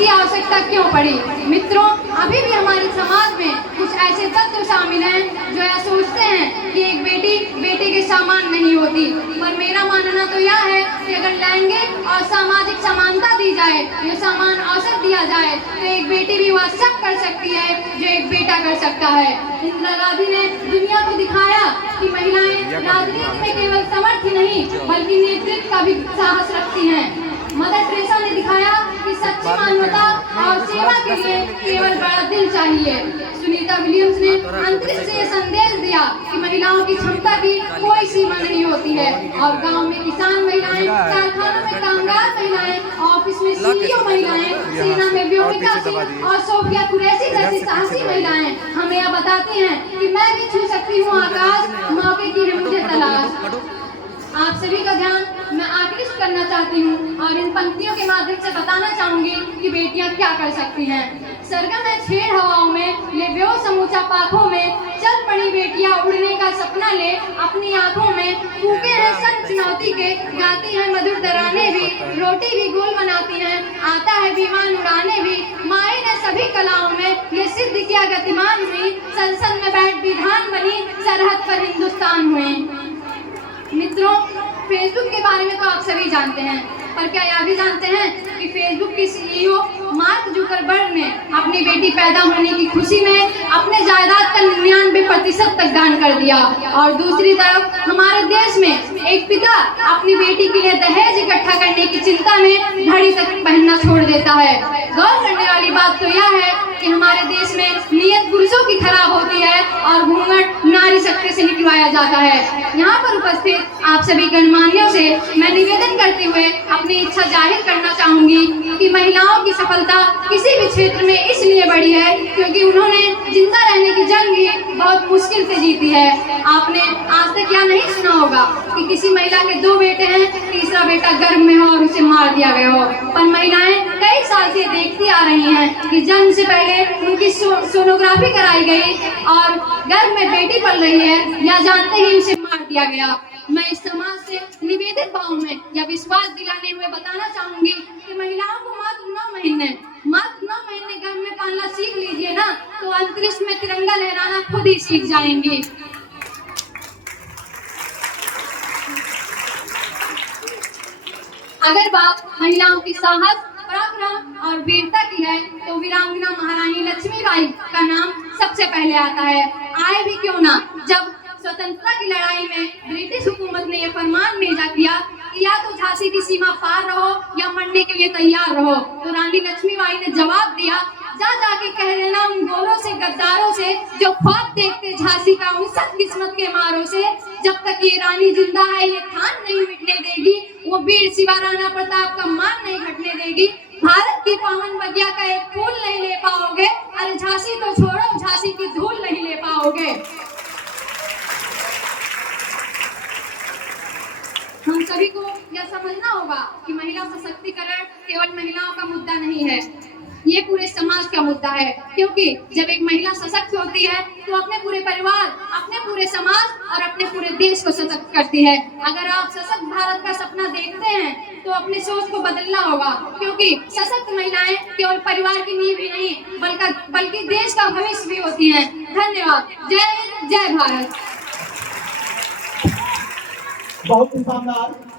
की आवश्यकता क्यों पड़ी? मित्रों, अभी भी हमारे समाज में कुछ ऐसे तत्व शामिल हैं जो यह सोचते हैं कि एक बेटी बेटे के सामान नहीं होती। पर मेरा मानना तो यह है कि अगर लैंगिक और सामाजिक समानता दी जाए, जो समान अवसर दिया जाए, तो एक बेटी भी वह सब कर सकती है जो एक बेटा कर सकता है। इंदिरा गांधी ने दुनिया को दिखाया कि महिलाएं राजनीति में केवल समर्थ ही नहीं बल्कि नेतृत्व का भी साहस रखती हैं। मदर टेरेसा ने दिखाया कि सच्ची मानवता और सेवा के लिए केवल बड़ा दिल चाहिए। सुनीता विलियम्स ने अंतरिक्ष से संदेश दिया कि महिलाओं की क्षमता की कोई सीमा नहीं होती है। और गांव में किसान महिलाएं, कारखानों में कामगार महिलाएं, ऑफिस में सीईओ महिलाएं, सेना में व्योमिका सिंह और सोफिया कुरैशी जैसी साहसी महिलाएं हमें यह बताती हैं कि मैं भी छू सकती हूँ आकाश, मौके की है मुझे तलाश। आप सभी का ध्यान मैं आकृष्ट करना चाहती हूँ और इन पंक्तियों के माध्यम से बताना चाहूंगी कि बेटियां क्या कर सकती हैं। सरगम है छेड़ हवाओं में, ले व्यो समूचा पाखों में, चल पड़ी बेटियां उड़ने का सपना ले अपनी आंखों में, फूके हैं संग चुनौती के, गाती हैं मधुर तराने भी, रोटी भी गोल बनाती हैं, आता है विमान उड़ाने भी, माए ने सभी कलाओं में ये सिद्ध किया गतिमान हुई, संसद में बैठ विधान बनी, सरहद पर हिंदुस्तान हुए। मित्रों, फेसबुक के बारे में तो आप सभी जानते हैं, पर क्या यह भी जानते हैं कि फेसबुक के सीईओ मार्क जुकरबर्ग ने अपनी बेटी पैदा होने की खुशी में अपने जायदाद का 99% तक दान कर दिया। और दूसरी तरफ हमारे देश में एक पिता अपनी बेटी के लिए दहेज इकट्ठा करने की चिंता में घड़ी तक पहनना छोड़ देता है। गौर करने वाली बात तो यह है कि हमारे देश में नियत पुरुषों की खराब होती है और घूंघट नारी शक्ति से निकलवाया जाता है। यहाँ पर उपस्थित आप सभी गणमान्यों से मैं निवेदन करते हुए अपनी इच्छा जाहिर करना चाहूंगी कि महिलाओं की सफलता किसी भी क्षेत्र में इसलिए बड़ी है क्योंकि उन्होंने जिंदा रहने की जंग भी बहुत मुश्किल से जीती है। आपने आज तक यह नहीं सुना होगा कि किसी महिला के 2 बेटे हैं, तीसरा बेटा गर्भ में हो और उसे मार दिया गया हो। पर महिलाएं कई साल से देखती आ रही हैं कि जन्म से पहले उनकी सोनोग्राफी कराई गई और गर्भ में बेटी पल रही है या जानते ही उसे मार दिया गया। मैं इस समाज से निवेदित भाव में या विश्वास दिलाने हुए बताना चाहूंगी कि महिलाओं को मात्र 9 महीने गर्भ में पालना सीख लीजिए ना, तो अंतरिक्ष में तिरंगा लहराना खुद ही सीख जाएंगी। अगर बात महिलाओं की साहस, पराक्रम और वीरता की है तो वीरांगना महारानी लक्ष्मीबाई का नाम सबसे पहले आता है। आए भी क्यों ना, जब स्वतंत्रता की लड़ाई में ब्रिटिश हुकूमत ने यह फरमान भेजा किया कि या तो झांसी की सीमा पार रहो या मरने के लिए तैयार रहो, तो रानी लक्ष्मीबाई ने जवाब दिया, जा जाके कह देना उन गोरों से, गद्दारों से जो ख्वाब देखते झांसी का उन सब किस्मत के मारों से, जब तक ये रानी जिंदा है ये खान नहीं मिटने देगी, वो वीर शिवा राणा प्रताप का मान नहीं घटने देगी, भारत की पावन बगिया का एक फूल नहीं ले पाओगे, अरे झांसी तो छोड़ो झांसी की धूल नहीं ले पाओगे। हम सभी को यह समझना होगा कि महिला सशक्तिकरण केवल महिलाओं का मुद्दा नहीं है, ये पूरे समाज का मुद्दा है। क्योंकि जब एक महिला सशक्त होती है तो अपने पूरे परिवार, अपने पूरे समाज और अपने पूरे देश को सशक्त करती है। अगर आप सशक्त भारत का सपना देखते हैं तो अपनी सोच को बदलना होगा, क्योंकि सशक्त महिलाएं केवल परिवार की नींव ही नहीं बल्कि देश का भविष्य भी होती हैं। धन्यवाद। जय हिंद, जय भारत। बहुत ही शानदार।